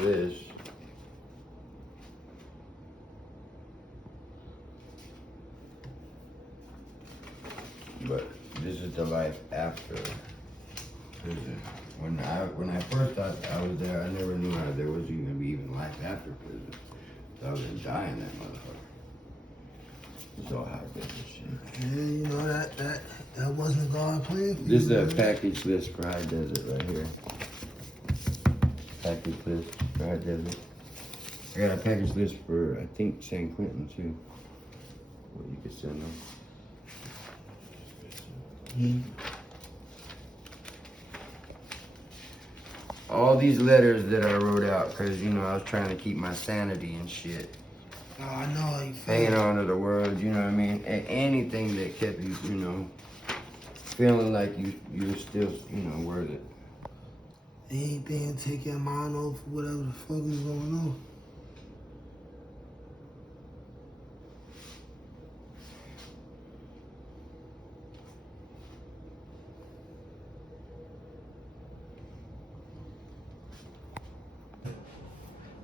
this. But this is the life after prison. When I first thought I was there, I never knew how there was even gonna be even life after prison. So I was gonna die in that motherfucker. It's all how good this shit. Yeah, you know that wasn't God plan for you. This is a package list for High Desert right here. Package list for High Desert. I got a package list for, I think, San Quentin too. What you could send them. All these letters that I wrote out, cause you know I was trying to keep my sanity and shit. Oh, I know how you feel. Hanging on to the world, you know what I mean? And anything that kept you, you know, feeling like you were still, you know, worth it. Anything to take your mind off whatever the fuck is going on.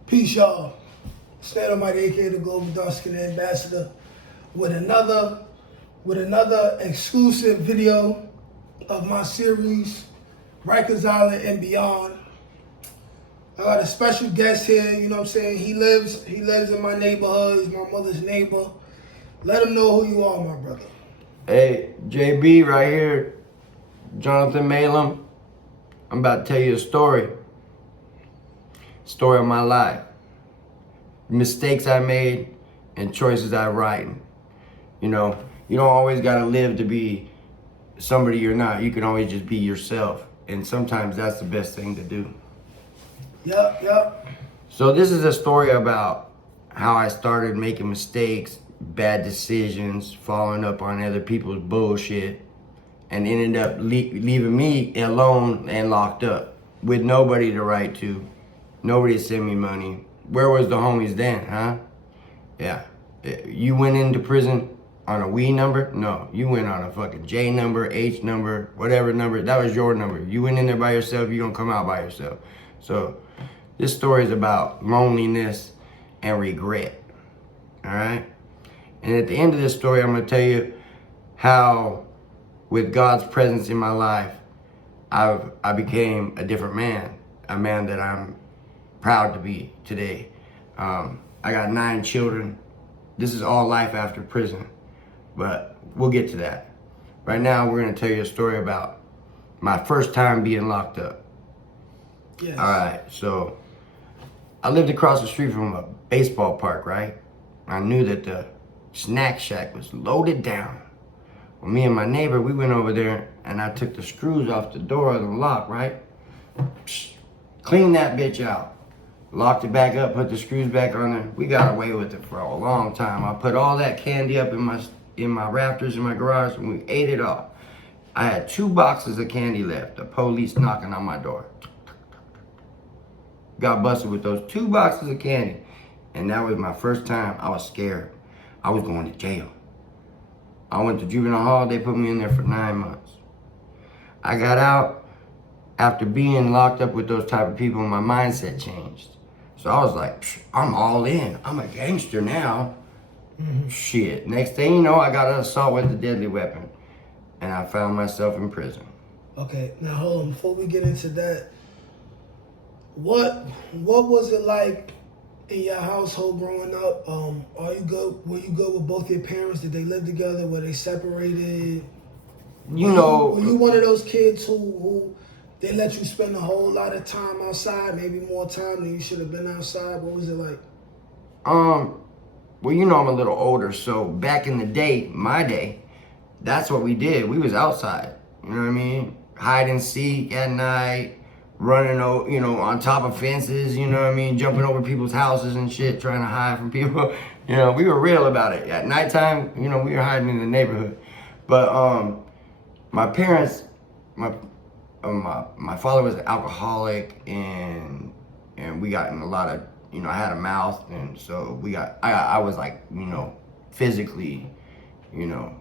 Peace, y'all. Stand on my aka the Global Dark Skin Ambassador with another exclusive video of my series, Rikers Island and Beyond. I got a special guest here, you know what I'm saying? He lives in my neighborhood, he's my mother's neighbor. Let him know who you are, my brother. Hey, JB right here, Jonathan Malum. I'm about to tell you a story. Story of my life. Mistakes I made and choices I right. You know, you don't always gotta live to be somebody you're not. You can always just be yourself. And sometimes that's the best thing to do. Yep. So this is a story about how I started making mistakes, bad decisions, following up on other people's bullshit, and ended up leaving me alone and locked up with nobody to write to, nobody to send me money. Where was the homies then, huh? Yeah. You went into prison on a we number? No, you went on a fucking J number, H number, whatever number. That was your number. You went in there by yourself, you're gonna come out by yourself. So this story is about loneliness and regret, all right? And at the end of this story, I'm gonna tell you how with God's presence in my life, I became a different man, a man that I'm proud to be today. I got 9 children. This is all life after prison, but we'll get to that. Right now, we're gonna tell you a story about my first time being locked up. Yes. All right, so I lived across the street from a baseball park, right? I knew that the snack shack was loaded down. Well, me and my neighbor, we went over there and I took the screws off the door of the lock, right? Cleaned that bitch out. Locked it back up, put the screws back on there. We got away with it for a long time. I put all that candy up in my rafters in my garage and we ate it all. I had 2 boxes of candy left. The police knocking on my door. Got busted with those 2 boxes of candy. And that was my first time. I was scared. I was going to jail. I went to juvenile hall. They put me in there for 9 months. I got out. After being locked up with those type of people, my mindset changed. So I was like, I'm all in. I'm a gangster now. Shit. Next thing you know, I got an assault with a deadly weapon. And I found myself in prison. Okay, now hold on. Before we get into that, what was it like in your household growing up? Were you good with both your parents? Did they live together? Were they separated? Were you one of those kids who they let you spend a whole lot of time outside, maybe more time than you should have been outside? What was it like? Well, you know I'm a little older, so back in the day, my day, that's what we did. We was outside, you know what I mean? Hide and seek at night, running, you know, on top of fences, you know what I mean? Jumping over people's houses and shit, trying to hide from people. You know, we were real about it. At nighttime, you know, we were hiding in the neighborhood. But my parents, my father was an alcoholic, and we got in a lot of, you know, I had a mouth, and so I was like, you know, physically, you know,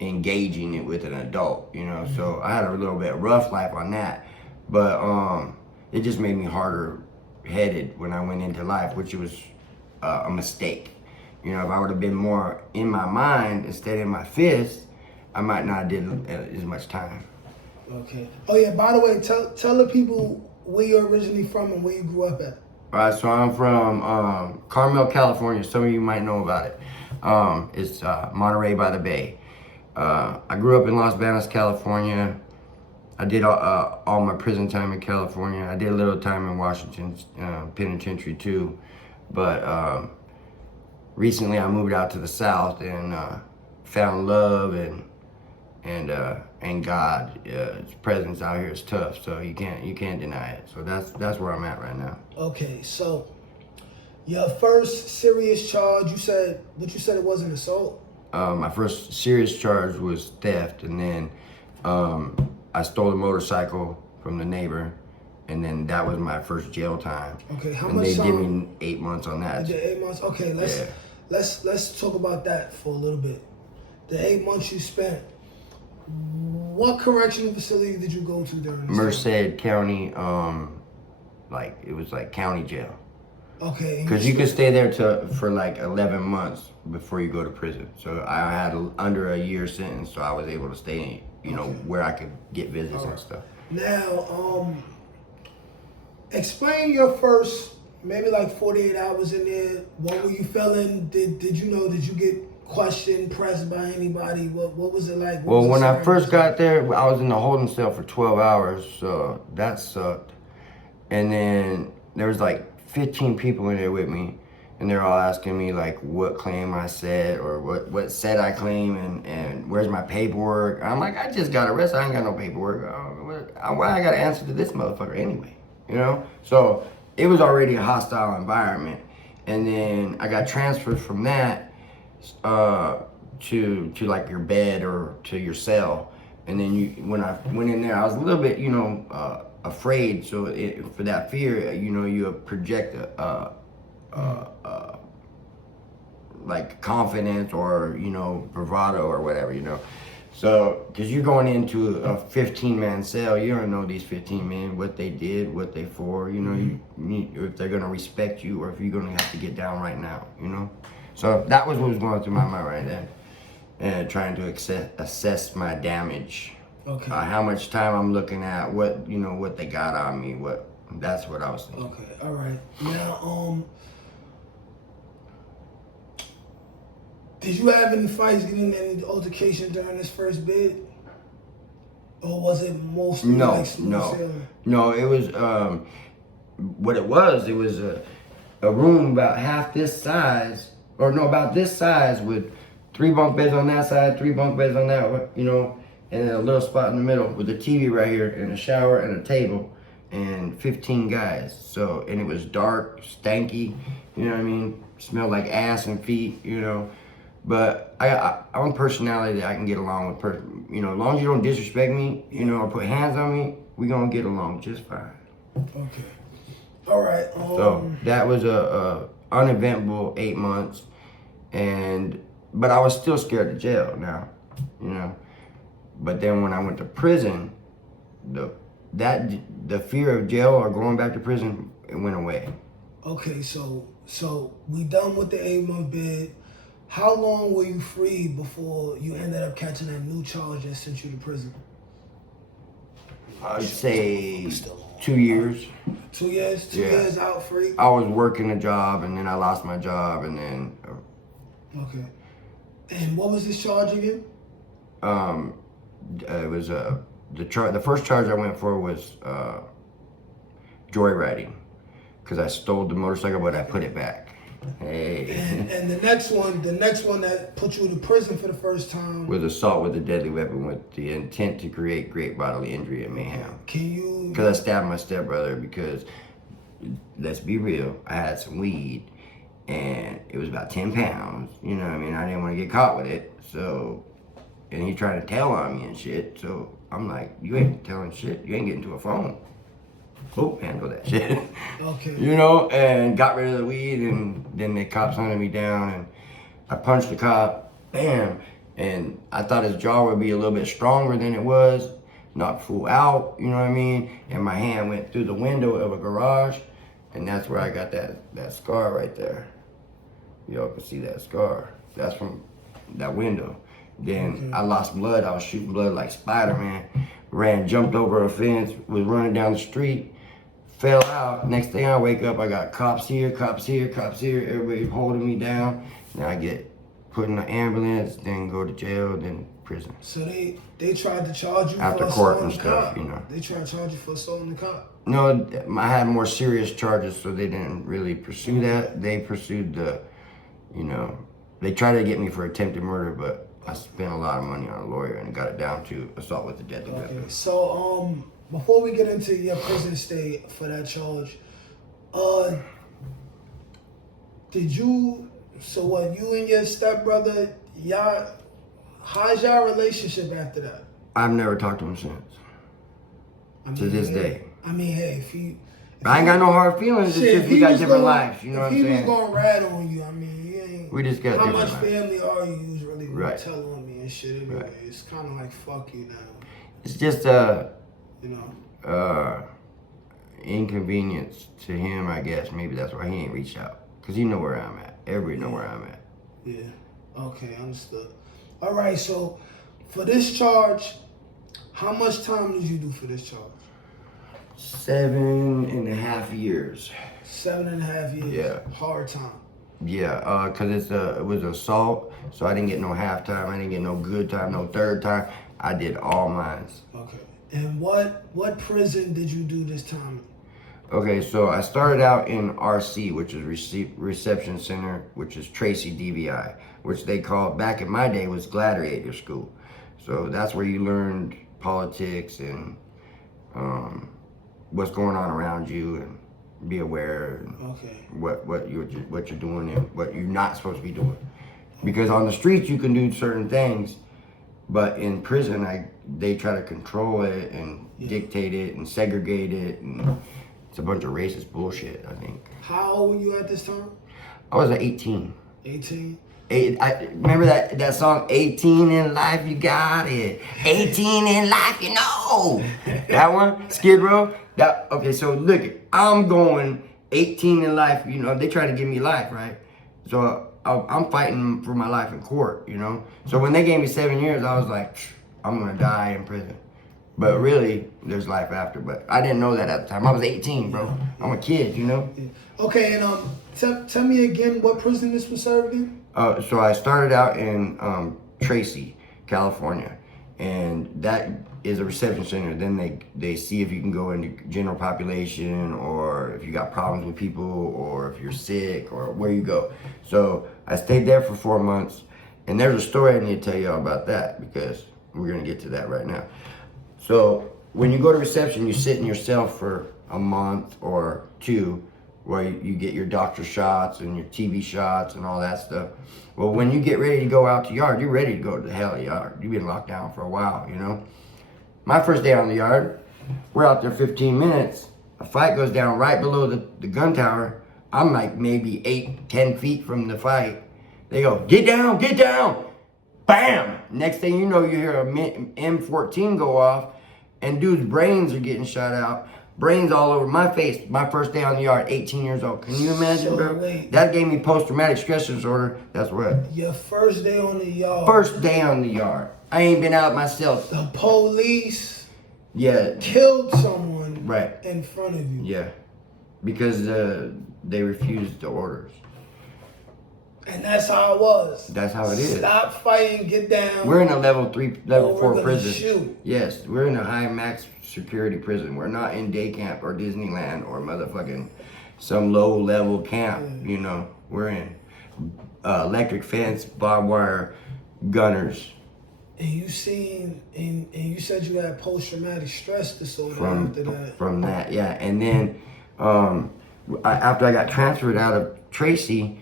engaging it with an adult, you know, so I had a little bit rough life on that, but it just made me harder headed when I went into life, which was a mistake. You know, if I would have been more in my mind instead of in my fist, I might not have did as much time. Okay. Oh yeah. By the way, tell the people where you're originally from and where you grew up at. All right, so I'm from Carmel, California. Some of you might know about it. It's Monterey by the Bay. I grew up in Los Banos, California. I did all my prison time in California. I did a little time in Washington Penitentiary too. But recently I moved out to the South and found love and God. His presence out here is tough, so you can't deny it. So that's where I'm at right now. Okay, so your first serious charge, you said it wasn't assault? My first serious charge was theft, and then I stole a motorcycle from the neighbor, and then that was my first jail time. Okay, how and much they time? give me 8 months on that. You did 8 months? Okay, let's talk about that for a little bit. The 8 months you spent, what correctional facility did you go to during this Merced County, it was like county jail. Okay. Because you could stay there for like 11 months before you go to prison. So I had under a year sentence, so I was able to stay, where I could get visits and stuff. Now, explain your first maybe like 48 hours in there. What were you feeling? Did you get questioned, pressed by anybody? What was it like? Well, when I first got there, I was in the holding cell for 12 hours, so that sucked. And then there was like 15 people in there with me, and they're all asking me like what claim I said or what set I claim and where's my paperwork. And I'm like, I just got arrested. I ain't got no paperwork. Why I got to answer to this motherfucker anyway? So it was already a hostile environment, and then I got transferred from that to like your bed or to your cell. And then when I went in there, I was a little bit afraid. So for that fear, you project like confidence or bravado or whatever. So because you're going into a 15-man cell, you don't know these 15 men, what they did, what they for. If they're gonna respect you or if you're gonna have to get down right now. So that was what was going through my mind right then, and trying to assess my damage. Okay. How much time I'm looking at, what they got on me, that's what I was thinking. Okay, all right. Now, did you have any fights, getting any altercation during this first bid? Or was it mostly like smooth sailing? No, it was, what it was a room about half this size, about this size with 3 bunk beds on that side, 3 bunk beds on that, and then a little spot in the middle with a TV right here and a shower and a table and 15 guys. So, and it was dark, stanky, smelled like ass and feet, But I'm a personality that I can get along with, as long as you don't disrespect me, or put hands on me, we gonna get along just fine. Okay. All right. So that was a uneventful 8 months, but I was still scared of jail now, But then when I went to prison, the fear of jail or going back to prison, it went away. Okay, so we done with the 8-month bid. How long were you free before you ended up catching that new charge that sent you to prison? I'd say 2 years. 2 years? 2 years out free? I was working a job and then I lost my job and then... Okay. And what was this charge again? It was the first charge I went for was joyriding, because I stole the motorcycle but I put it back. Hey. And the next one that put you to prison for the first time was assault with a deadly weapon with the intent to create great bodily injury and mayhem. Can you? Because I stabbed my stepbrother because, let's be real, I had some weed and it was about 10 pounds. I didn't want to get caught with it. So, and he tried to tell on me and shit. So I'm like, you ain't telling shit. You ain't getting to a phone. Oh, handle that shit. Okay. And got rid of the weed, and then the cops hunted me down, and I punched the cop, bam, and I thought his jaw would be a little bit stronger than it was, not full out, and my hand went through the window of a garage, And that's where I got that scar right there. Y'all can see that scar. That's from that window. Then I lost blood. I was shooting blood like Spider-Man. Jumped over a fence, was running down the street, fell out. Next thing I wake up, I got cops here, cops here, cops here. Everybody holding me down. Then I get put in the ambulance, then go to jail, then prison. So they tried to charge you After for court assaulting and the stuff, cop. you know. They tried to charge you for assaulting the cop. No, I had more serious charges, so they didn't really pursue that. They pursued they tried to get me for attempted murder, but I spent a lot of money on a lawyer and got it down to assault with a deadly weapon. So, before we get into your prison stay for that charge, you and your stepbrother, how's y'all relationship after that? I've never talked to him since. To this day. I mean, hey, I ain't got no hard feelings. It's just we got different lives. You know what I'm saying? If he was gonna rat on you, I mean, you ain't. We just got how different much lives. family are you? You was really gonna Right. tell on me and shit anyway. Right. It's kind of like fuck you now. It's just You know. Inconvenience to him, I guess. Maybe that's why he ain't reached out. Cause he know where I'm at. Everybody know where I'm at. Yeah. Okay, understood. All right. So, for this charge, how much time did you do for this charge? 7.5 years. 7.5 years. Yeah. Hard time. Yeah, cause it was assault, so I didn't get no halftime. I didn't get no good time, no third time. I did all mines. Okay. And what prison did you do this time in? Okay, so I started out in RC, which is Reception Center, which is Tracy DVI, which they called back in my day was Gladiator School. So that's where you learned politics and what's going on around you and be aware and what you're doing and what you're not supposed to be doing. Because on the streets you can do certain things, but in prison they try to control it and dictate it and segregate it, and it's a bunch of racist bullshit, I think. How old were you at this time? I was at 18. 18? I remember that song, 18 in life, you got it. 18 in life, you know. That one, Skid Row. Okay, so look, I'm going 18 in life, you know, they try to give me life, right? So I'm fighting for my life in court, you know? So when they gave me 7 years, I was like, I'm gonna die in prison. But really, there's life after. But I didn't know that at the time. I was 18, bro. I'm a kid, you know? Okay, and tell me again what prison this was served in? So I started out in Tracy, California. And that is a reception center. Then they see if you can go into general population, or if you got problems with people, or if you're sick, or where you go. So I stayed there for 4 months. And there's a story I need to tell y'all about that, because we're gonna get to that right now. So when you go to reception, you sit in your cell for a month or two, where you get your doctor shots and your TB shots and all that stuff. Well, when you get ready to go out to yard, you're ready to go to the hell yard. You've been locked down for a while, you know? My first day on the yard, we're out there 15 minutes. A fight goes down right below the gun tower. I'm like maybe 8-10 feet from the fight. They go, get down, get down. Bam! Next thing you know, you hear a M14 go off, and dude's brains are getting shot out. Brains all over my face. My first day on the yard, 18 years old. Can you imagine, bro? Wait. That gave me post-traumatic stress disorder. That's what. Your first day on the yard. First day on the yard. I ain't been out myself. The police Yeah. killed someone Right. in front of you. Yeah. Because they refused the orders. And that's how it was. That's how it is. Stop fighting, get down. We're in a level 3, level We're 4 gonna prison. shoot. Yes, we're in a high max security prison. We're not in day camp or Disneyland or motherfucking some low level camp. You know, we're in electric fence, barbed wire, gunners. And you said you had post-traumatic stress disorder after that. From that, yeah. And then after I got transferred out of Tracy,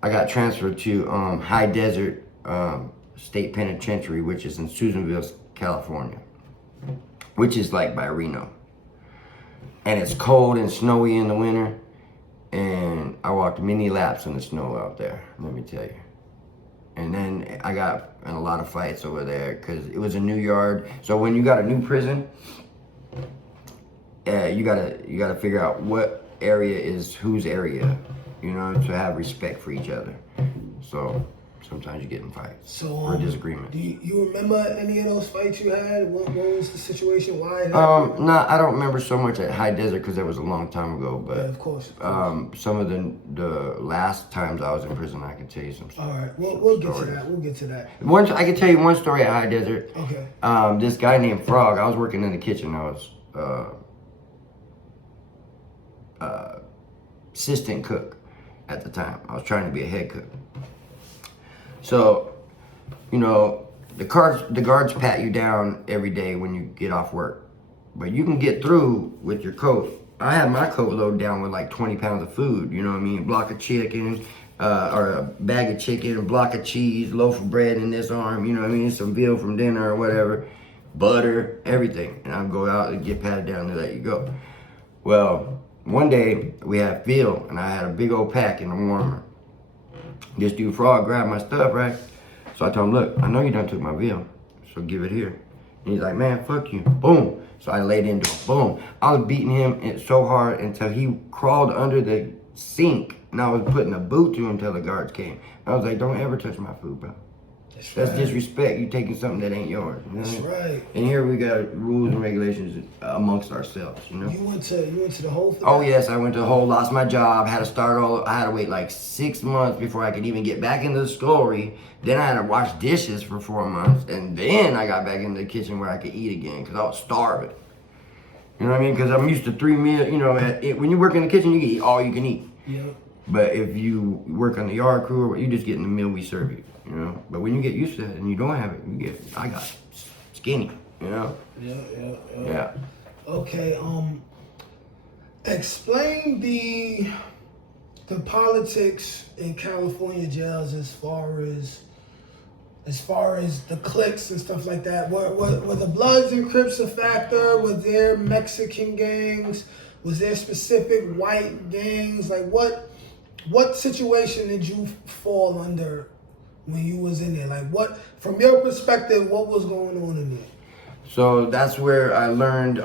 I got transferred to High Desert State Penitentiary, which is in Susanville, California, which is like by Reno. And it's cold and snowy in the winter, and I walked many laps in the snow out there, let me tell you. And then I got in a lot of fights over there because it was a new yard. So when you got a new prison, you gotta figure out what area is whose area, you know, to have respect for each other. So sometimes you get in fights or disagreements. Do you remember any of those fights you had? What was the situation? Why? No, I don't remember so much at High Desert because that was a long time ago. But yeah, of course. Some of the last times I was in prison, I can tell you some. All right, we'll get to that. We'll get to that. I can tell you one story at High Desert. Okay. This guy named Frog. I was working in the kitchen. I was assistant cook at the time. I was trying to be a head cook. So, you know, the guards pat you down every day when you get off work. But you can get through with your coat. I had my coat loaded down with like 20 pounds of food, you know what I mean? A block of chicken, or a bag of chicken, a block of cheese, loaf of bread in this arm, you know what I mean? Some veal from dinner or whatever, butter, everything. And I'd go out and get patted down and let you go. Well, one day we had veal and I had a big old pack in the warmer. This dude Frog grabbed my stuff, right? So I told him, look, I know you done took my veal, so give it here. And he's like, man, fuck you. Boom. So I laid into him. Boom. I was beating him so hard until he crawled under the sink, and I was putting a boot to him until the guards came. I was like, don't ever touch my food, bro. That's disrespect. You taking something that ain't yours. You know That's right. And here we got rules and regulations amongst ourselves, you know? You went to the whole thing? Oh yes, I went to the whole, lost my job, had to start I had to wait like 6 months before I could even get back into the story. Then I had to wash dishes for 4 months, and then I got back into the kitchen where I could eat again because I was starving. You know what I mean? Because I'm used to 3 meals, you know, when you work in the kitchen, you can eat all you can eat. Yeah. But if you work on the yard crew, you just getting the meal we serve you, you know? But when you get used to it and you don't have it, I got skinny, you know? Yeah. Okay, explain the politics in California jails as far as the cliques and stuff like that. Were the Bloods and Crips a factor? Were there Mexican gangs? Was there specific white gangs? Like what situation did you fall under when you was in there? Like what, from your perspective, what was going on in there? So that's where I learned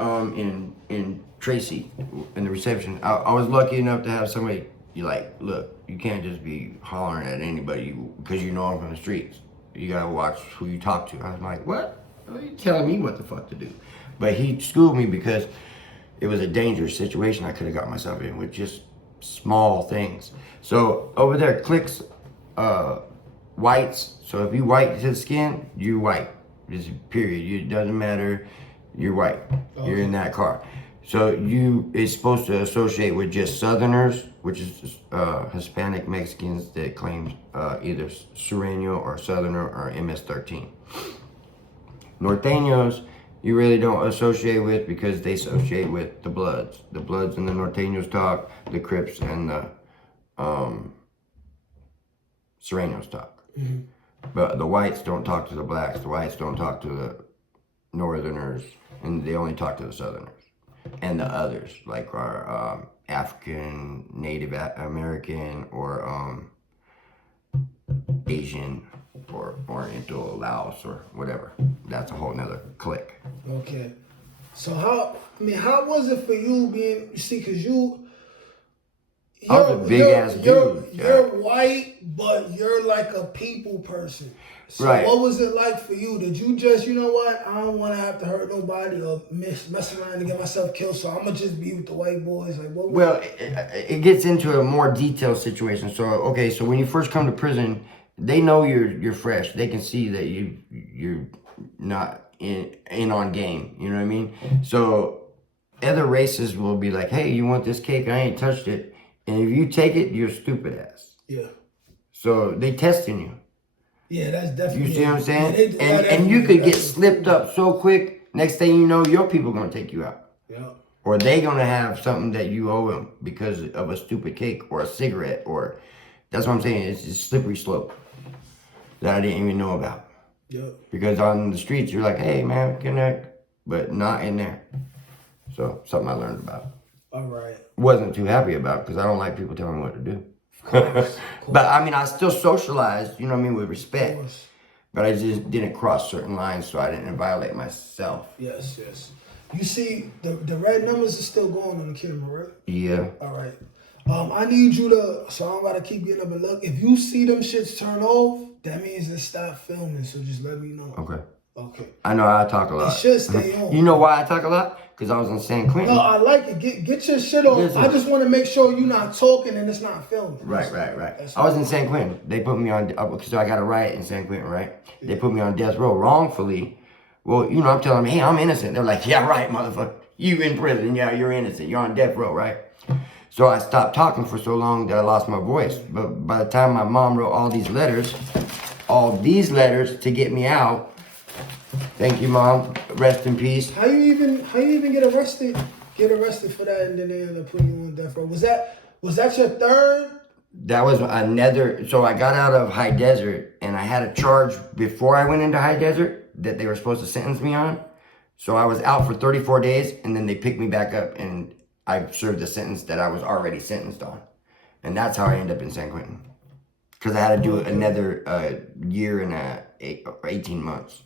in Tracy, in the reception. I was lucky enough to have somebody, look, you can't just be hollering at anybody because you know I'm from the streets. You gotta watch who you talk to. I was like, what? Are you telling me what the fuck to do? But he schooled me because it was a dangerous situation I could have got myself in with just small things. So over there, cliques, whites. So if you white to the skin, you white. Just period. It doesn't matter. You're white. Okay. You're in that car. So it's supposed to associate with just Southerners, which is Hispanic Mexicans that claim either Sureño or Southerner or MS-13. Norteños, you really don't associate with because they associate with the Bloods. The Bloods and the Norteños talk, the Crips and the Sureños talk. Mm-hmm. But the whites don't talk to the blacks, the whites don't talk to the Northerners, and they only talk to the Southerners. And the others, like our African, Native American, or Asian, or Oriental, Laos, or whatever. That's a whole nother clique. Okay. So how was it for you being, because I was a big ass dude. You're white, but you're like a people person. So right. What was it like for you? Did you just, you know what, I don't want to have to hurt nobody or mess around to get myself killed, so I'm going to just be with the white boys? Like, what? Well, it gets into a more detailed situation. So, okay, so when you first come to prison, they know you're fresh. They can see that you're not in on game. You know what I mean? So other races will be like, hey, you want this cake? I ain't touched it. And if you take it, you're stupid ass. Yeah. So they testing you. Yeah, that's definitely. You see what I'm saying? Yeah, and you could get slipped up so quick. Next thing you know, your people gonna take you out. Yeah. Or they gonna have something that you owe them because of a stupid cake or a cigarette, or that's what I'm saying. It's a slippery slope that I didn't even know about. Yeah. Because on the streets, you're like, hey man, connect, but not in there. So something I learned about. All right. Wasn't too happy about because I don't like people telling me what to do. Of course. But I mean, I still socialized, you know what I mean, with respect. But I just didn't cross certain lines, so I didn't violate myself. Yes, yes. You see, the red numbers are still going on the camera, right? Yeah. All right. I need you to, so I don't gotta keep getting up and look. If you see them shits turn off, that means it stopped filming. So just let me know. Okay. Okay. I know I talk a lot. It should stay on. You know why I talk a lot? Because I was in San Quentin. No, I like it. Get your shit on. Listen. I just want to make sure you're not talking and it's not filming. Right. I was in San Quentin. They put me on, so I got a riot in San Quentin, right? Yeah. They put me on death row wrongfully. Well, you know, I'm telling them, hey, I'm innocent. They're like, yeah, right, motherfucker. You in prison. Yeah, you're innocent. You're on death row, right? So I stopped talking for so long that I lost my voice. But by the time my mom wrote all these letters to get me out, thank you, Mom. Rest in peace. How you even get arrested? Get arrested for that, and then they end up putting you on death row. Was that your third? That was another. So I got out of High Desert, and I had a charge before I went into High Desert that they were supposed to sentence me on. So I was out for 34 days, and then they picked me back up, and I served the sentence that I was already sentenced on, and that's how I ended up in San Quentin. Because I had to do another year and 18 months.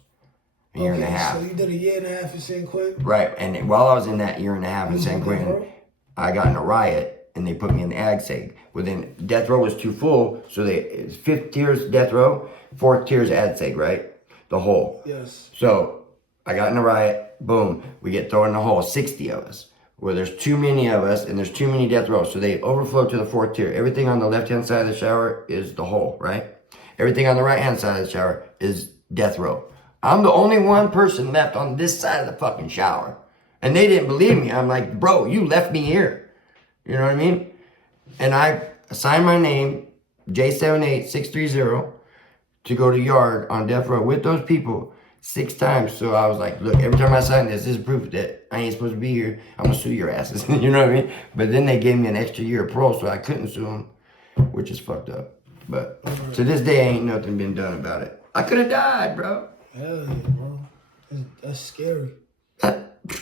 A year and a half. So you did a year and a half in San Quentin? Right, and while I was in that year and a half in San Quentin, I got in a riot, and they put me in the ag seg. Well, then death row was too full, so it's 5th tier's death row, 4th tier's ag seg, right? The hole. Yes. So I got in a riot, boom, we get thrown in the hole, 60 of us. Well, there's too many of us, and there's too many death rows, so they overflow to the 4th tier. Everything on the left-hand side of the shower is the hole, right? Everything on the right-hand side of the shower is death row. I'm the only one person left on this side of the fucking shower. And they didn't believe me. I'm like, bro, you left me here. You know what I mean? And I signed my name, J78630, to go to yard on death row with those people 6 times. So I was like, look, every time I sign this is proof that I ain't supposed to be here. I'm going to sue your asses. You know what I mean? But then they gave me an extra year of parole, so I couldn't sue them, which is fucked up. But to this day, ain't nothing been done about it. I could have died, bro. Hell yeah, bro. That's scary.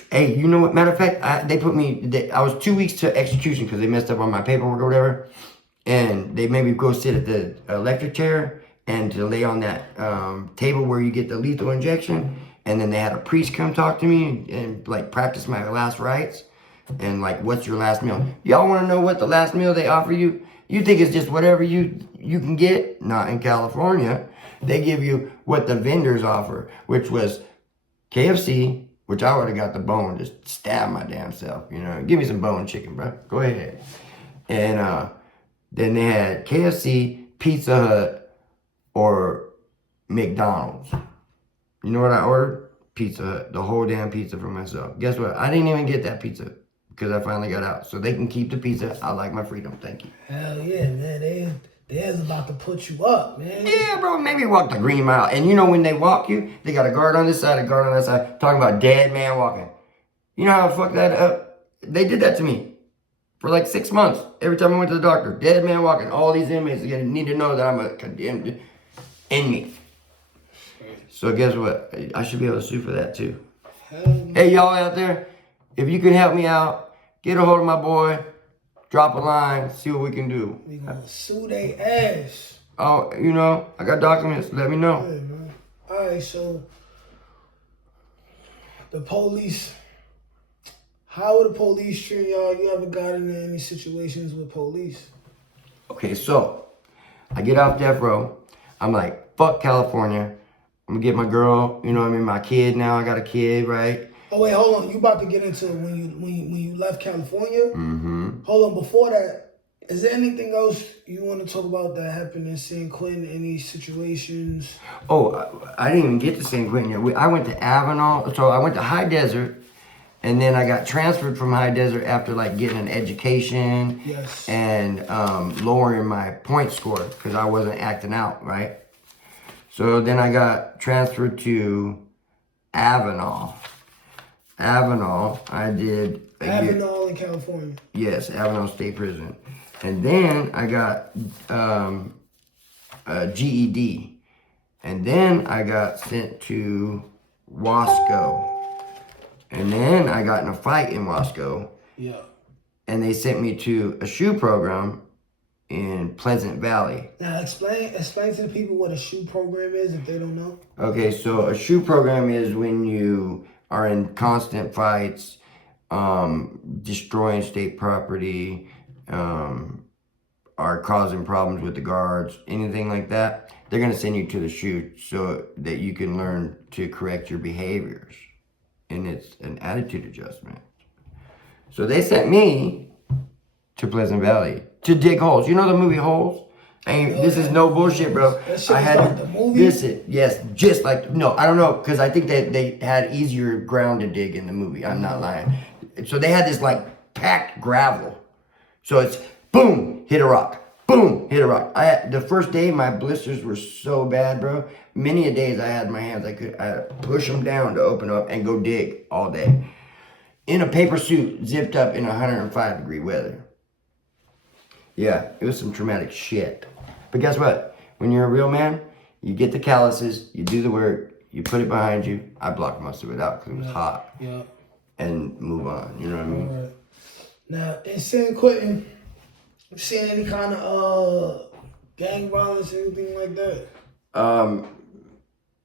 Hey, you know what? Matter of fact, I was 2 weeks to execution because they messed up on my paperwork or whatever. And they made me go sit at the electric chair and to lay on that table where you get the lethal injection. And then they had a priest come talk to me and like practice my last rites. And like, what's your last meal? Y'all want to know what the last meal they offer you? You think it's just whatever you can get? Not in California. They give you what the vendors offer, which was KFC, which I would have got the bone, just stab my damn self, you know. Give me some bone chicken, bro. Go ahead. And then they had KFC, Pizza Hut, or McDonald's. You know what I ordered? Pizza Hut, the whole damn pizza for myself. Guess what? I didn't even get that pizza because I finally got out. So they can keep the pizza. I like my freedom. Thank you. Hell yeah, man. They's about to put you up, man. Yeah, bro, maybe walk the green mile. And you know when they walk you, they got a guard on this side, a guard on that side, talking about dead man walking. You know how to fuck that up? They did that to me for like 6 months. Every time I went to the doctor, dead man walking. All these inmates are gonna need to know that I'm a condemned inmate. So guess what? I should be able to sue for that too. Hey, y'all out there, if you can help me out, get a hold of my boy. Drop a line, see what we can do. We gonna sue they ass. Oh, you know, I got documents. Let me know. Yeah, man. All right, so the police. How are the police treating y'all? You ever got into any situations with police? Okay, so I get off death row. I'm like, fuck California. I'm gonna get my girl. You know what I mean? My kid now. I got a kid, right? Oh wait, hold on. You about to get into when you left California? Mm-hmm. Hold on. Before that, is there anything else you want to talk about that happened in San Quentin? Any situations? Oh, I didn't even get to San Quentin yet. I went to Avenal. So I went to High Desert, and then I got transferred from High Desert after like getting an education. Yes. And lowering my point score because I wasn't acting out, right? So then I got transferred to Avenal. I did a year. Avenal in California. Yes, Avenal State Prison. And then I got a GED. And then I got sent to Wasco. And then I got in a fight in Wasco. Yeah. And they sent me to a shoe program in Pleasant Valley. Now explain to the people what a shoe program is if they don't know. Okay, so a shoe program is when you are in constant fights, destroying state property, are causing problems with the guards, anything like that, they're going to send you to the chute so that you can learn to correct your behaviors. And it's an attitude adjustment. So they sent me to Pleasant Valley to dig holes. You know the movie Holes? This is no bullshit, bro. I had the movie? Yes, just like, no, I don't know, because I think that they had easier ground to dig in the movie. I'm not lying. So they had this like packed gravel. So it's boom, hit a rock. Boom, hit a rock. The first day, my blisters were so bad, bro. Many a days I had my hands, I push them down to open up and go dig all day. In a paper suit, zipped up in 105-degree weather. Yeah, it was some traumatic shit. But guess what? When you're a real man, you get the calluses, you do the work, you put it behind you. I blocked most of it out because it was hot. Yeah. And move on, you know what I mean? All right. Now, in San Quentin, you seen any kind of gang violence, anything like that?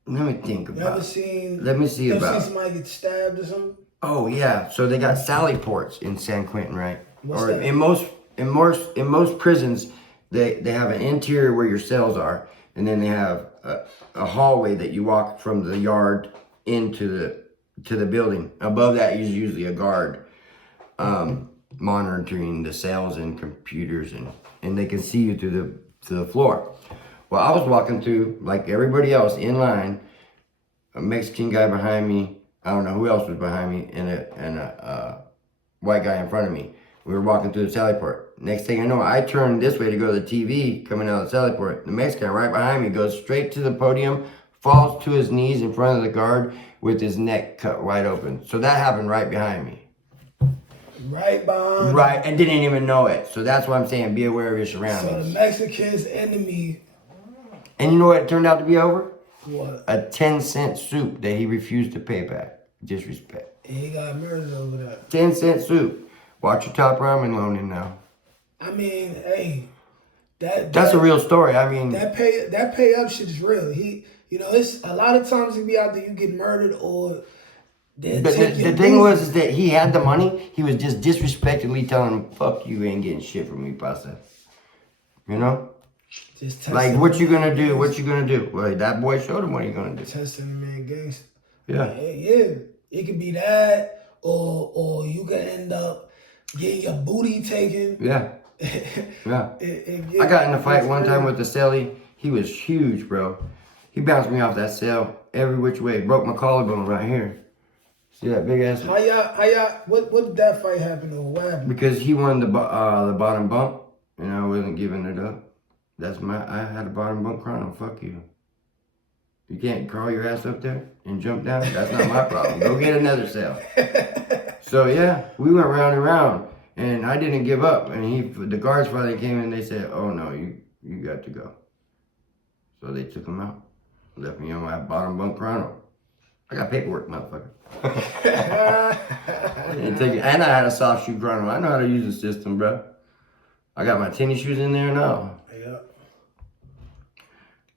Let me think You about ever seen, Let me see you about ever seen somebody get stabbed or something? Oh yeah. So they got sally ports in San Quentin, right? What's or that? in most prisons, they have an interior where your cells are, and then they have a hallway that you walk from the yard into the building. Above that is usually a guard monitoring the cells and computers, and they can see you to the floor. Well, I was walking through like everybody else in line, a Mexican guy behind me, I don't know who else was behind me, and a white guy in front of me. We were walking through the sally port. Next thing I know, I turned this way to go to the TV coming out of the sally port. The Mexican right behind me goes straight to the podium, falls to his knees in front of the guard with his neck cut wide open. So that happened right behind me. Right behind. Right, and didn't even know it. So that's why I'm saying be aware of your surroundings. So the Mexican's enemy. And you know what it turned out to be over? What? A 10-cent soup that he refused to pay back. Disrespect. And he got murdered over that. 10-cent soup. Watch your top ramen loaning now. I mean, hey, that's a real story. I mean, that pay up shit is real. It's a lot of times you be out there, you get murdered or. But the thing was is that he had the money. He was just disrespectfully telling him, "Fuck you, ain't getting shit from me, pasta." You know. Just like, what you gonna do? What you gonna do? Well, that boy showed him what he gonna do. Testing the man gangster. Yeah. Yeah. It could be that, or you could end up getting your booty taken. Yeah. Yeah. I got in a fight one time with the cellie. He was huge, bro. He bounced me off that cell every which way. Broke my collarbone right here. See that big ass? How y'all, what did that fight happen or what happened? Because he won the bottom bump, and I wasn't giving it up. I had a bottom bunk chrono. Fuck you. You can't crawl your ass up there and jump down. That's not my problem. Go get another cell. So yeah, we went round and round, and I didn't give up. And the guards finally came in. They said, "Oh no, you got to go." So they took him out, left me on my bottom bunk chrono. I got paperwork, motherfucker. And I had a soft shoe chrono. I know how to use the system, bro. I got my tennis shoes in there now.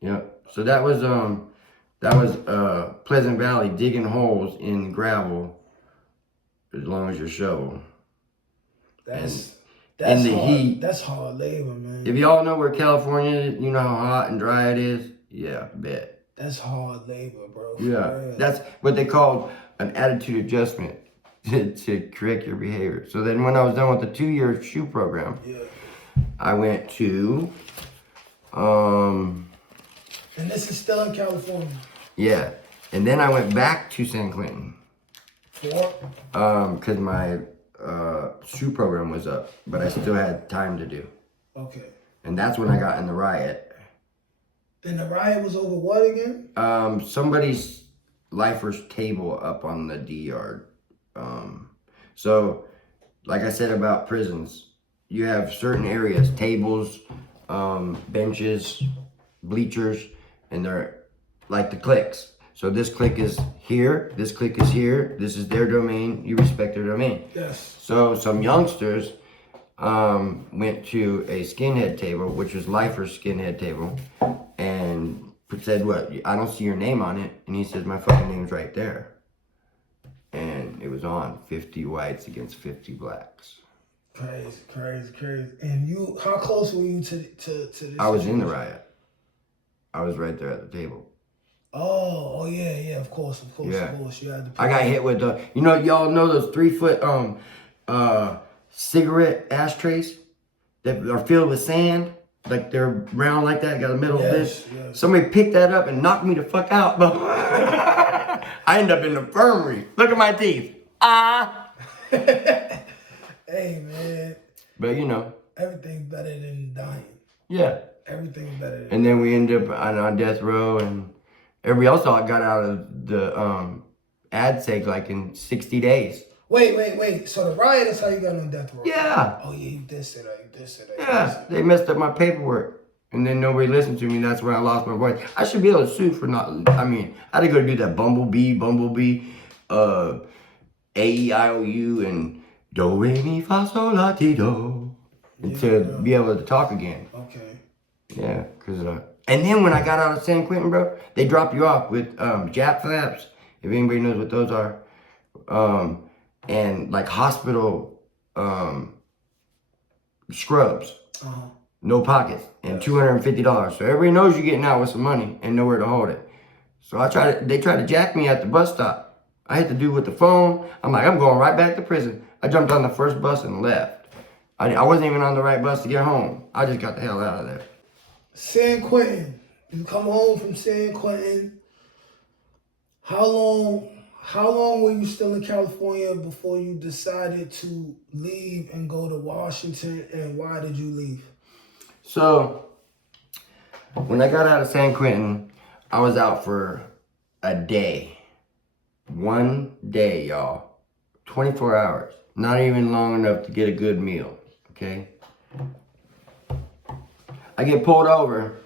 Yeah. So that was Pleasant Valley, digging holes in gravel as long as your shovel. That's in the hard. heat. That's hard labor, man. If y'all know where California is, you know how hot and dry it is? Yeah, bet. That's hard labor, bro. Yeah. That's what they call an attitude adjustment to correct your behavior. So then when I was done with the 2-year shoe program, I went to and this is still in California. Yeah. And then I went back to San Quentin. For? Because my shoe program was up, but I still had time to do. Okay. And that's when I got in the riot. And the riot was over what again? Somebody's lifer's table up on the D yard. So, like I said about prisons, you have certain areas, tables, benches, bleachers, and they're like the cliques. So this clique is here, this clique is here, this is their domain, you respect their domain. Yes. So some youngsters went to a skinhead table, which was lifer's skinhead table, and said, "What? I don't see your name on it." And he says, "My fucking name's right there." and it was on 50 whites against 50 blacks. Crazy. And you, how close were you to this? I was in the riot. I was right there at the table. Oh yeah, of course. Yeah. You had I got hit with the, y'all know those 3-foot cigarette ashtrays that are filled with sand? Like they're round like that, got a metal bit. Yes. Somebody picked that up and knocked me the fuck out, bro. I ended up in the infirmary. Look at my teeth. Hey, man. But everything's better than dying. Yeah. Everything's better than And then we ended up on death row, and everybody else got out of the ad seg like in 60 days. Wait. So the riot is how you got on death row? Yeah. Oh, yeah, you did say that. Yeah, they messed up my paperwork. And then nobody listened to me, and that's when I lost my voice. I should be able to sue for not, I had to go do that Bumblebee, A-E-I-O-U, and Do, Re, Mi, Fa, Sol, La, Ti, Do, and to be able to talk again. Okay. Yeah, because, and then when I got out of San Quentin, bro, they drop you off with Jap flaps, if anybody knows what those are, and like hospital scrubs. No pockets, and $250. So everybody knows you're getting out with some money and nowhere to hold it. So they tried to jack me at the bus stop. I had to do with the phone. I'm like, I'm going right back to prison. I jumped on the first bus and left. I wasn't even on the right bus to get home. I just got the hell out of there. San Quentin. You come home from San Quentin. How long were you still in California before you decided to leave and go to Washington, and why did you leave? So, when I got out of San Quentin, I was out for a day. 1 day, y'all. 24 hours. Not even long enough to get a good meal, okay? I get pulled over.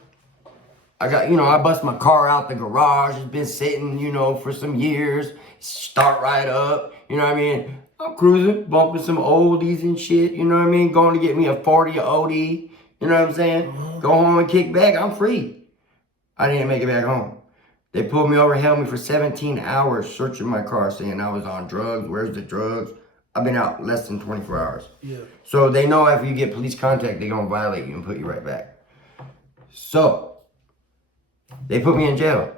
I bust my car out the garage. It's been sitting, for some years. Start right up, I'm cruising, bumping some oldies and shit, Going to get me a 40 OD, you know what I'm saying? Go home and kick back, I'm free. I didn't make it back home. They pulled me over, held me for 17 hours, searching my car, saying I was on drugs. Where's the drugs? I've been out less than 24 hours. Yeah. So they know if you get police contact, they're going to violate you and put you right back. So, they put me in jail.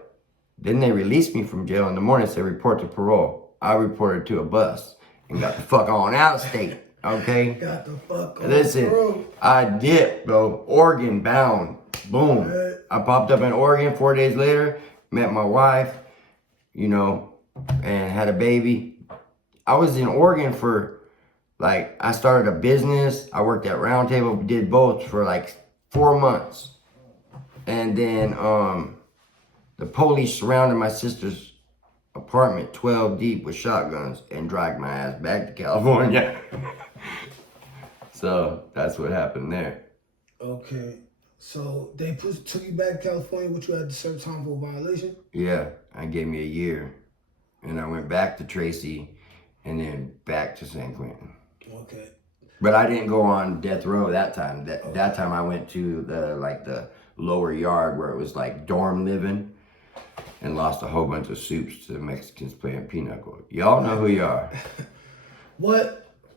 Then they released me from jail in the morning, said report to parole. I reported to a bus and got the fuck on out of state, okay? Got the fuck on. Listen, bro. I dipped, bro. Oregon bound. Boom. Right. I popped up in Oregon 4 days later, met my wife, and had a baby. I was in Oregon for, I started a business. I worked at Round Table, did both for 4 months. And then, the police surrounded my sister's apartment 12 deep with shotguns and dragged my ass back to California. So that's what happened there. Okay. So they took you back to California, but you had to serve time for a violation? Yeah, I gave me a year. And I went back to Tracy and then back to San Quentin. Okay. But I didn't go on death row that time. That time I went to the lower yard where it was dorm living. And lost a whole bunch of soups to the Mexicans playing pinochle. Y'all know who you are.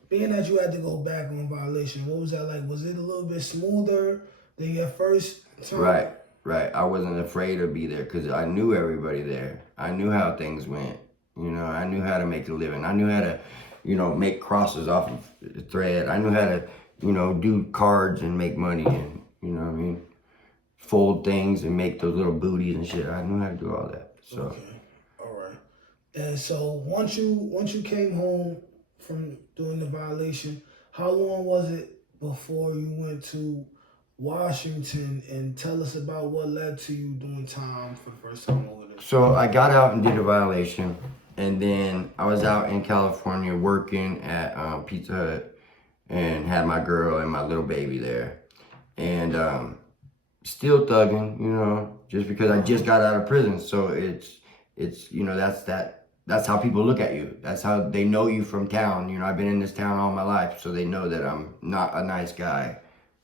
Being that you had to go back on violation, what was that like? Was it a little bit smoother than your first time? Right. I wasn't afraid to be there because I knew everybody there. I knew how things went. I knew how to make a living. I knew how to, make crosses off of thread. I knew how to, do cards and make money and, fold things and make those little booties and shit. I knew how to do all that. So. Okay. All right. And so once you came home from doing the violation, how long was it before you went to Washington? And tell us about what led to you doing time for the first time over there. So I got out and did a violation, and then I was out in California working at Pizza Hut and had my girl and my little baby there. And still thugging, just because I just got out of prison. So it's that's how people look at you. That's how they know you from town. I've been in this town all my life, so they know that I'm not a nice guy.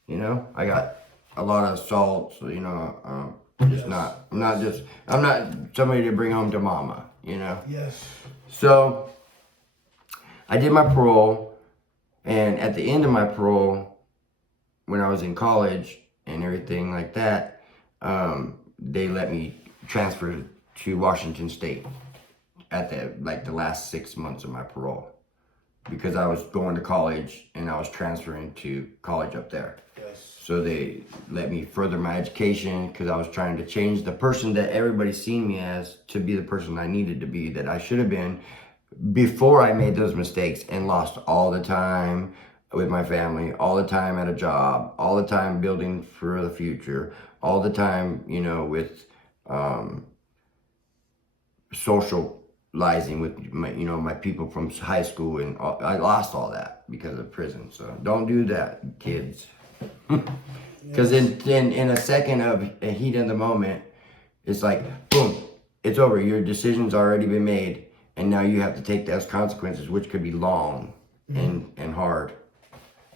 I got a lot of assaults, I'm not somebody to bring home to mama, Yes. So I did my parole, and at the end of my parole, when I was in college and everything like that, they let me transfer to Washington State at the last 6 months of my parole, because I was going to college and I was transferring to college up there. Yes. So they let me further my education, because I was trying to change the person that everybody's seen me as to be the person I needed to be, that I should have been before I made those mistakes and lost all the time with my family, all the time at a job, all the time building for the future, all the time, with socializing with my people from high school, and I lost all that because of prison. So don't do that, kids. Because in a second of a heat of the moment, it's like, boom, it's over. Your decision's already been made, and now you have to take those consequences, which could be long and hard.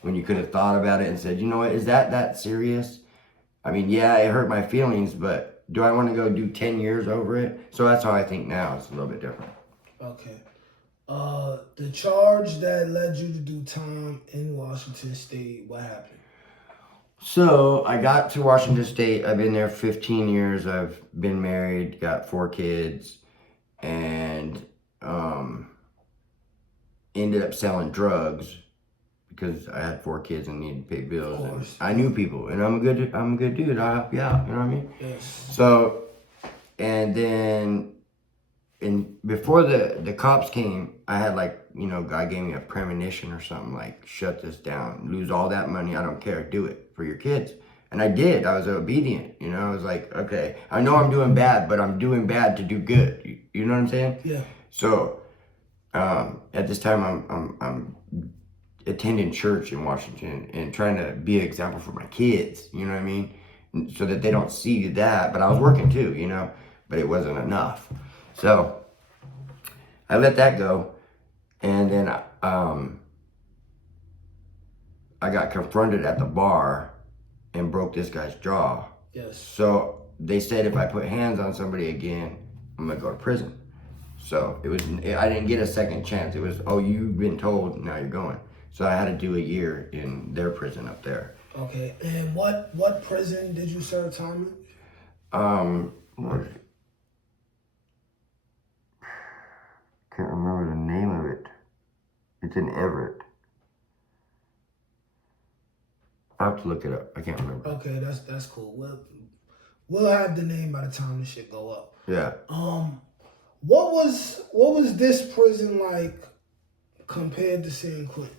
When you could have thought about it and said, you know what, is that serious? I mean, yeah, it hurt my feelings, but do I want to go do 10 years over it? So that's how I think now. It's a little bit different. Okay. The charge that led you to do time in Washington State, what happened? So I got to Washington State. I've been there 15 years. I've been married, got 4 kids, and ended up selling drugs because I had 4 kids and needed to pay bills. And I knew people, and I'm a good dude. I'll help you out. You know what I mean? Yes. So, and then, before the cops came, I had God gave me a premonition or something, like, shut this down, lose all that money, I don't care, do it for your kids. And I did. I was obedient. I was like, okay, I know I'm doing bad, but I'm doing bad to do good. You know what I'm saying? Yeah. So, at this time, I'm attending church in Washington and trying to be an example for my kids. You know what I mean? So that they don't see that. But I was working too. But it wasn't enough. So I let that go, and then I got confronted at the bar and broke this guy's jaw. Yes. So they said if I put hands on somebody again, I'm gonna go to prison. So I didn't get a second chance. It was, oh, you've been told, now you're going. So I had to do a year in their prison up there. Okay, and what prison did you serve time What is it? Can't remember the name of it. It's in Everett. I'll have to look it up. I can't remember. Okay, that's cool. We'll have the name by the time this shit go up. Yeah. What was this prison like compared to San Quentin?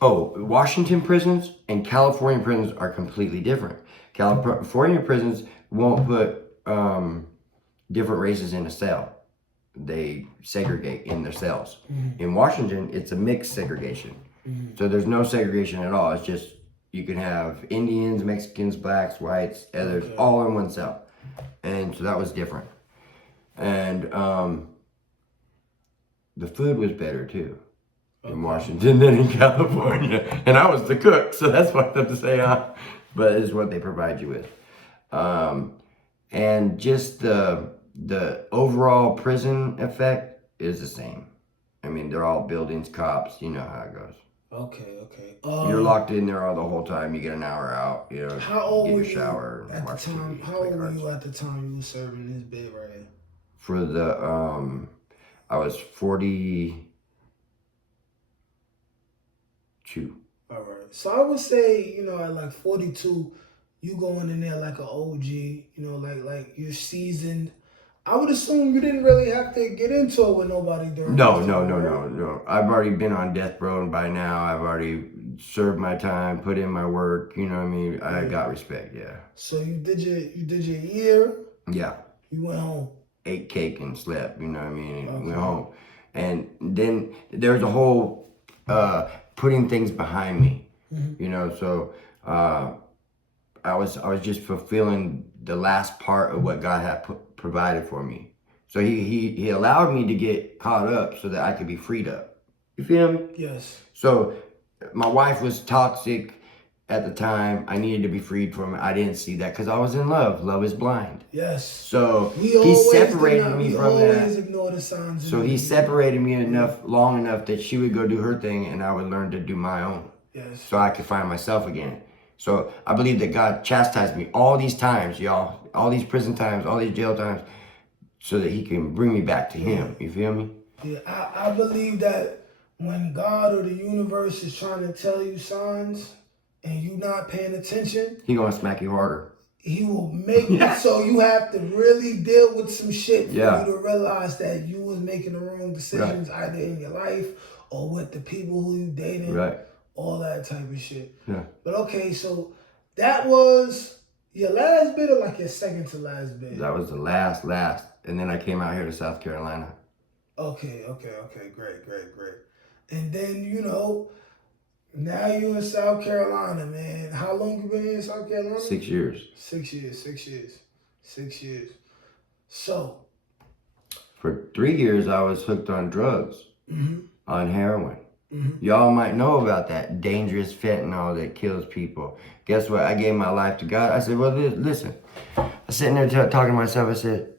Oh, Washington prisons and California prisons are completely different. California prisons won't put different races in a cell. They segregate in their cells. Mm-hmm. In Washington, it's a mixed segregation. Mm-hmm. So there's no segregation at all. It's just you can have Indians, Mexicans, blacks, whites, others, all in one cell. And so that was different. And the food was better too in Washington than in California. And I was the cook, so that's fucked up to say, but it's what they provide you with. And just the overall prison effect is the same. I mean, they're all buildings, cops, you know how it goes. Okay. You're locked in there all the whole time. You get an hour out, How old were you shower, at the time? How old were you at the time you were serving this bid right here? For the, I was 42. All right. So I would say, at like 42, you going in there like an OG, like you're seasoned. I would assume you didn't really have to get into it with nobody during No. I've already been on death row, and by now I've already served my time, put in my work, you know what I mean? I got respect, yeah. So you did your year? Yeah. You went home? Ate cake and slept, you know what I mean? And went home. And then there's a whole putting things behind me, so I was just fulfilling the last part of what God had provided for me. So he allowed me to get caught up so that I could be freed up. You feel me? Yes. So my wife was toxic. at the time. I needed to be freed from it. I didn't see that because I was in love. Love is blind. Yes. So he separated me from that. We always ignore the signs. So he separated me long enough that she would go do her thing and I would learn to do my own. Yes. So I could find myself again. So I believe that God chastised me all these times, y'all. All these prison times, all these jail times, so that he can bring me back to him. You feel me? Yeah, I believe that when God or the universe is trying to tell you signs and you not paying attention, he gonna smack you harder. He will make it so you have to really deal with some shit for Yeah. you to realize that you was making the wrong decisions either in your life or with the people who you dating, all that type of shit. Yeah. But okay, so that was your last bit or like your second to last bit? That was the last. And then I came out here to South Carolina. Okay, great. And then, you know, now you in South Carolina, man. How long you been in South Carolina? 6 years. 6 years. 6 years. So. For 3 years, I was hooked on drugs, on heroin. Y'all might know about that dangerous fentanyl that kills people. Guess what? I gave my life to God. I said, well, listen. I was sitting there talking to myself. I said,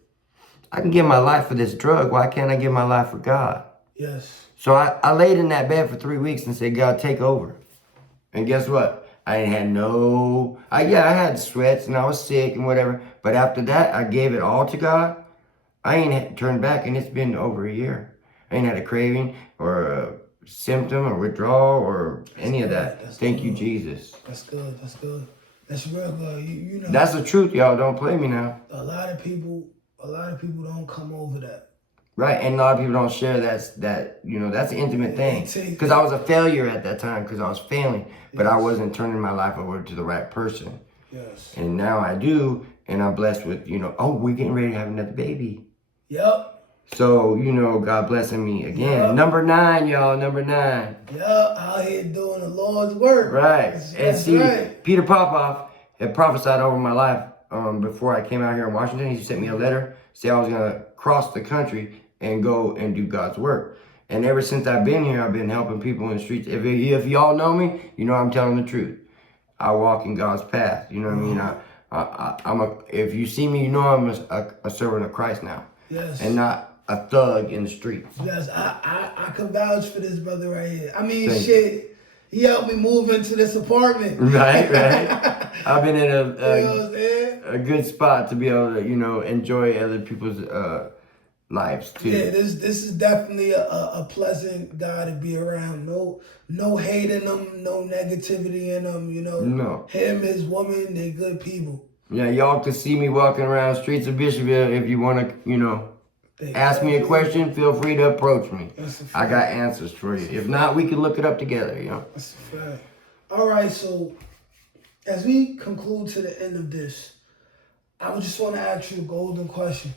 I can give my life for this drug. Why can't I give my life for God? Yes. So I laid in that bed for 3 weeks and said, God, take over. And guess what? I had I had sweats and I was sick and whatever. But after that, I gave it all to God. I ain't turned back, and it's been over a year. I ain't had a craving or a symptom or withdrawal or any of that. Thank you, Jesus. That's good. That's real good. You know. That's the truth, y'all. Don't play me now. A lot of people don't come over that. Right, and a lot of people don't share that's an intimate thing. Because I was a failure at that time, because I was failing, but I wasn't turning my life over to the right person. Yes. And now I do, and I'm blessed with, we're getting ready to have another baby. Yep. So, God blessing me again. Yep. Number 9, y'all, number 9. Yep, out here doing the Lord's work. Right. That's right. Peter Popoff had prophesied over my life before I came out here in Washington. He sent me a letter, say I was going to cross the country and go and do God's work. And ever since I've been here, I've been helping people in the streets. If y'all know me, I'm telling the truth. I walk in God's path. You know what I mean? If you see me, I'm a servant of Christ now. Yes. And not a thug in the streets. Yes, I can vouch for this brother right here. I mean, shit, he helped me move into this apartment. Right. I've been in a good spot to be able to, enjoy other people's lives too. Yeah, this is definitely a pleasant guy to be around. No hate in him, no negativity in him, No. Him, his woman, they good people. Yeah, y'all can see me walking around the streets of Bishopville. If you want to, ask me a question, feel free to approach me. I got answers for you. If not, we can look it up together, That's a fact. All right, so as we conclude to the end of this, I would just want to ask you a golden question.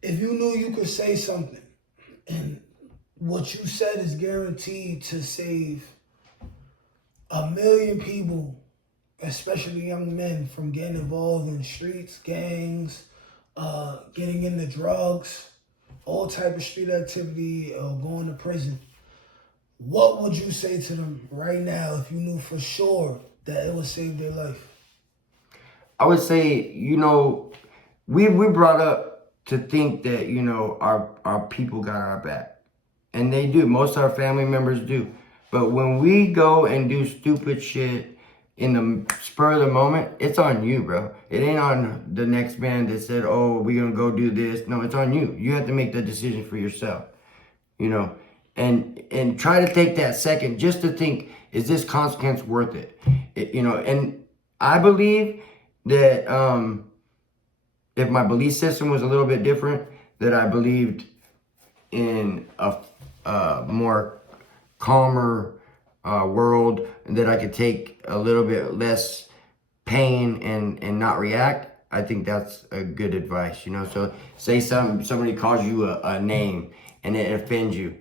If you knew you could say something and what you said is guaranteed to save 1 million people, especially young men, from getting involved in streets, gangs, getting into drugs, all type of street activity, going to prison, what would you say to them right now if you knew for sure that it would save their life? I would say, we brought up to think that, our people got our back. And they do. Most of our family members do. But when we go and do stupid shit in the spur of the moment, it's on you, bro. It ain't on the next man that said, oh, we're going to go do this. No, it's on you. You have to make the decision for yourself, and try to take that second just to think, is this consequence worth it? And I believe that if my belief system was a little bit different, that I believed in a more calmer world, that I could take a little bit less pain and not react. I think that's a good advice, So say somebody calls you a name and it offends you.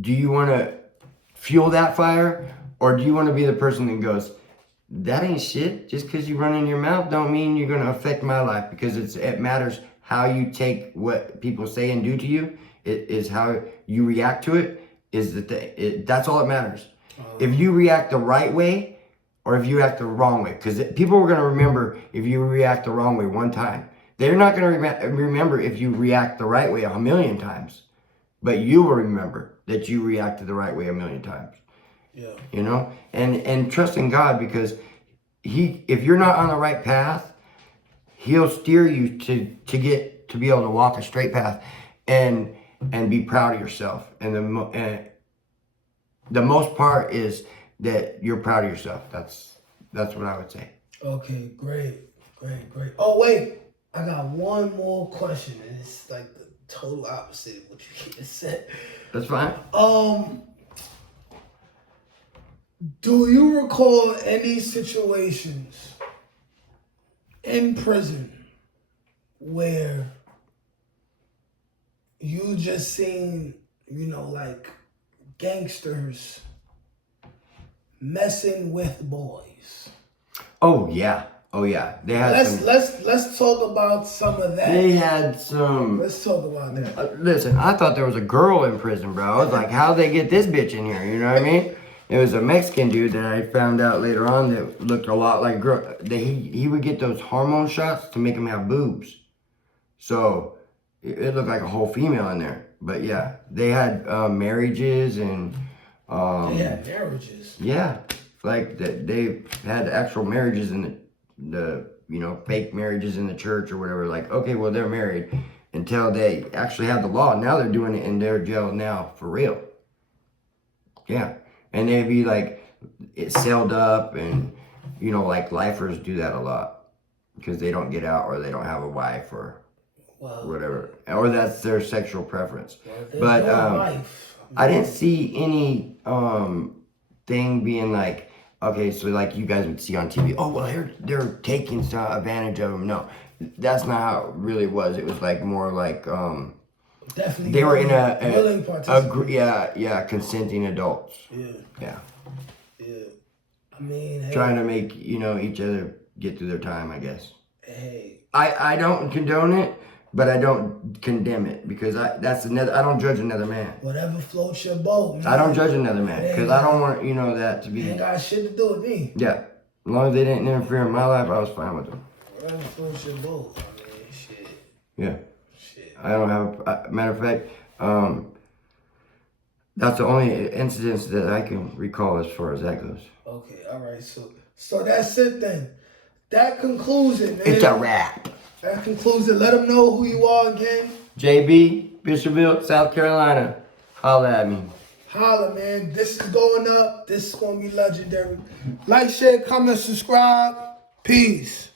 Do you want to fuel that fire, or do you want to be the person that goes, that ain't shit. Just because you run in your mouth don't mean you're going to affect my life, because it matters how you take what people say and do to you. It is how you react to it. That's all that matters. If you react the right way, or if you act the wrong way. Because people are going to remember if you react the wrong way one time. They're not going to remember if you react the right way 1,000,000 times. But you will remember that you reacted the right way 1,000,000 times. Yeah. You know? And trust in God, because if you're not on the right path, He'll steer you to be able to walk a straight path and be proud of yourself. And the most part is that you're proud of yourself. That's what I would say. Okay, great. Oh wait, I got one more question, and it's like the total opposite of what you just said. That's fine. Do you recall any situations in prison where you just seen, like gangsters messing with boys? Oh yeah. They had let's talk about some of that. They had some. Let's talk about that. Listen, I thought there was a girl in prison, bro. I was like, how'd they get this bitch in here? You know what I mean? It was a Mexican dude that I found out later on that looked a lot like girl. He would get those hormone shots to make him have boobs. So it looked like a whole female in there. But yeah, they had marriages and. They had marriages. Yeah, like they had actual marriages in the fake marriages in the church or whatever. Like, okay, well, they're married until they actually have the law. Now they're doing it in their jail now for real. Yeah, and they'd be like it's sealed up, and like lifers do that a lot because they don't get out or they don't have a wife or whatever, or that's their sexual preference. But I didn't see any thing being like, okay, so like you guys would see on TV, oh, well, they're taking advantage of them. No, that's not how it really was. It was like more like, definitely they were in willing participants. consenting adults. Yeah. I mean, hey, trying to make, each other get through their time, I guess. Hey. I don't condone it, but I don't condemn it because I don't judge another man. Whatever floats your boat, man. I don't judge another man because I don't want, that to be. Ain't got shit to do with me. Yeah. As long as they didn't interfere in my life, I was fine with them. Whatever floats your boat. I mean, shit. Yeah. Shit. I don't have, matter of fact, that's the only incidents that I can recall as far as that goes. Okay, all right. So that's it then. That concludes it, man. It's a wrap. That concludes it. Let them know who you are again. JB, Bishopville, South Carolina. Holla at me. Holla, man. This is going up. This is going to be legendary. Like, share, comment, subscribe. Peace.